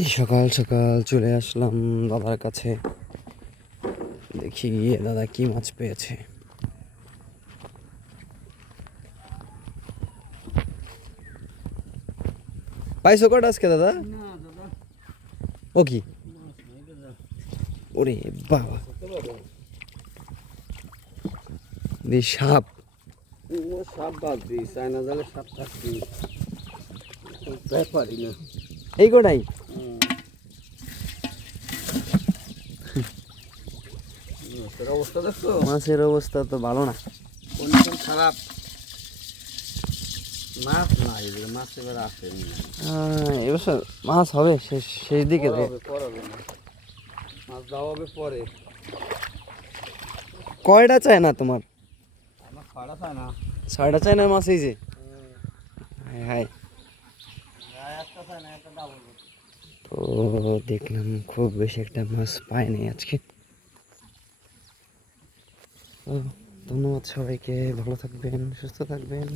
এই সকাল সকাল চলে আসলাম দাদার কাছে। দেখি গিয়ে দাদা কি মাছ পেয়েছে। পাইছো কটা আজকে দাদা? ও কি, ওরে বাবা, সাপ। সাপ বাদ দিই, চায়না জালে সাপ কাটছি, পারি না। এই কটাই? অবস্থা দেখছো? মাছের অবস্থা তো ভালো না, কন্ডিশন খারাপ। মাছ নাই, মাছ এবার আসেনি। এবছর মাছ হবে শেষ শেষ দিকে। পড়াবে না, মাছ দেওয়া হবে পরে। কয়টা চায় না তোমার? আমার ফাড়া চায় না, 6টা চায় না মাছ। এই যে হায় হায়। একটা চায় না, একটা ডাবল। তো দেখলাম খুব বেশি একটা মাছ পাইনি আজকে। তো ধন্যবাদ সবাইকে, ভালো থাকবেন, সুস্থ থাকবেন।